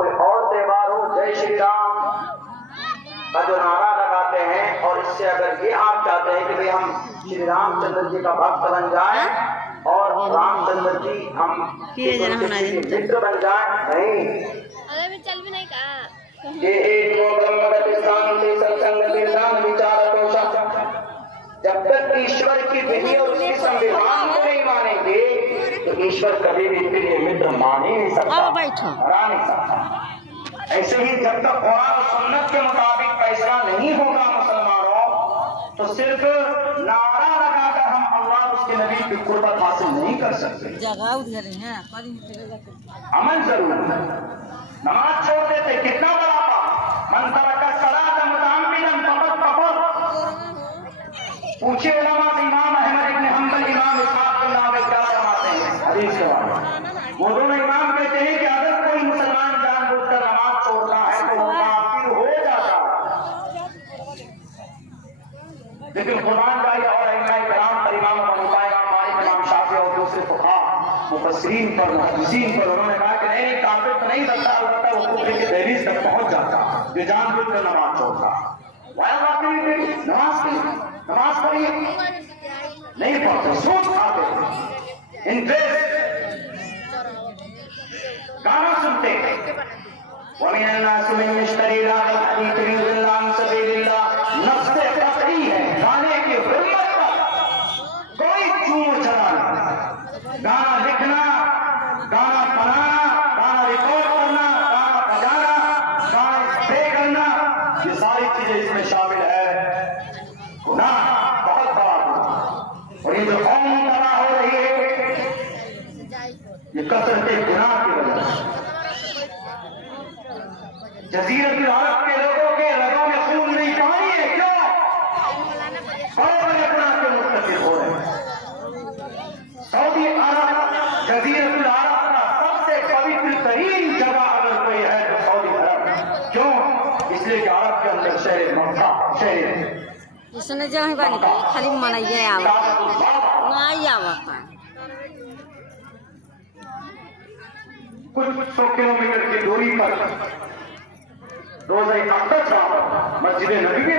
कोई और त्योहार हो, जय श्री राम का जो नारा लगाते हैं, और इससे अगर ये आप चाहते हैं कि भाई हम श्री रामचंद्र जी का भक्त बन जाए और रामचंद्र जी हम मित्र बन जाए, नहीं, चल भी नहीं कहा जब तक ईश्वर की विधि और उसके संविधान को नहीं मानेंगे तो ईश्वर कभी भी इनके लिए मित्र मान ही नहीं सकता, हरा नहीं सकता। ऐसे ही जब तक कुरान और सुन्नत के मुताबिक फैसला नहीं होगा मुसलमानों, तो सिर्फ नारा लगाकर हम अल्लाह और उसके नबी की कुर्बत हासिल नहीं कर सकते। अमल जरूर है। नमाज छोड़ देते, कितना बड़ा पाप। मन तरका सलात मुताम्मिदन फक़द कफ़र। पूछिए उलमा से, इमाम अहमद इब्न हंबल, इमाम इस्हाक बिन राहवे क्या फरमाते हैं हदीस के बारे। वो दोनों इमाम कहते हैं कि अगर कोई मुसलमान जानबूझकर नमाज छोड़ता है तो वो काफिर हो जाता है। लेकिन कुरान का और अइम्मा किराम पर, इमाम अबू हनीफा, इमाम मालिक, इमाम शाफी और दूसरे फुक़हा मुफस्सिरीन पर, मुहद्दिसीन पर, उन्होंने कहा कि नहीं, काफिर तो नहीं बनता, अलबत्ता वो कुफ्र की दहलीज तक पहुंच जाता जो जानबूझकर नमाज छोड़ता। नमाज पढ़िए, नहीं पढ़ते, सूद खाते, इंटरेस्ट, गाना सुनते, नफ्स तकरी है गाने की हुर्मत पर कोई चूर चलाना, गाना लिखना, गाना बनाना, गाना रिकॉर्ड करना, गाना बजाना, गाना प्ले करना, ये सारी चीजें इसमें शामिल है। गुनाह बहुत बड़ा गुनाह, और ये जो कौम तबाह हो रही है ये कसरत गुनाह की वजह से। जजीरतुल अरब के लोगों के रगों में खून नहीं कमाई है, क्यों? बड़े गुनाह के मुर्तकिब हो रहे हैं। सऊदी अरब जजीरतुल अरब का सबसे पवित्र तरीन जगह अगर कोई है तो सऊदी अरब। क्यों? इसलिए कि अरब के अंदर शहर मक्का, शहर इसने जो है बानी खाली मनाइए आवता कुछ 100 किलोमीटर की दूरी पर रोज़ा अक़सा मस्जिद नबी के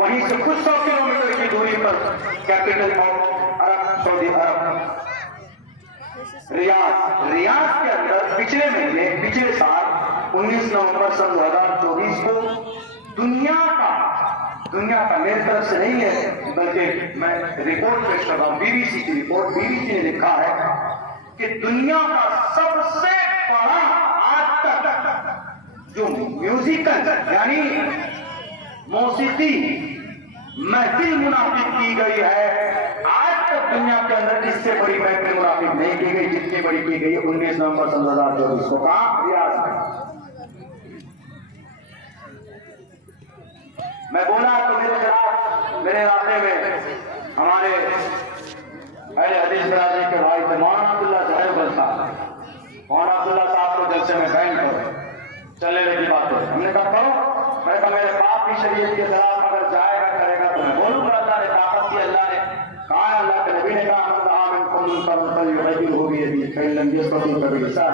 वहीं से कुछ 100 किलोमीटर की दूरी पर capital of Arab, Saudi Arab, Riyadh के अंदर पिछले महीने, पिछले साल 19 नवंबर सन 2024 को दुनिया का मेरी तरफ से नहीं है बल्कि मैं रिपोर्ट पेश कर रहा हूं, बीबीसी की रिपोर्ट। बीबीसी ने लिखा है कि दुनिया का सबसे बड़ा आज तक जो म्यूजिकल यानी मौसीकी महफिल मुनाफिक की गई है, आज तक दुनिया के अंदर इससे बड़ी महफिल मुनाफिक नहीं की गई जितनी बड़ी की गई 19 नवंबर सन 2024 को। कहां? रियाद में। मैं बोला तो मेरे खिलाफ मेरे इलाके में हमारे अहले हदीस बरादरी के भाई थे मौलाना अब्दुल्ला साहब। मौलाना अब्दुल्ला साहब को जलसे में बैन करो, चलने लगी बातें। हमने कहा करो, मैं कहा मेरे बाप भी शरीयत के खिलाफ अगर जाएगा करेगा तो मैं बोलूंगा। अल्लाह ने ताकत दी, अल्लाह ने कहा, अल्लाह के नबी ने कहा होगी यदि कई लंबी कभी हिस्सा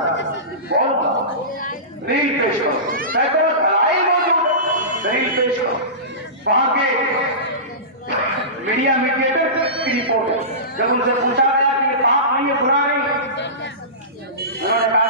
रील पेश करो, सैकड़ों दलाइल मौजूद, रील पेश करो। वहां के मीडिया मीडिएटर की रिपोर्ट है, जब उनसे पूछा गया कि ये पाप नहीं है, गुनाह नहीं, उन्होंने कहा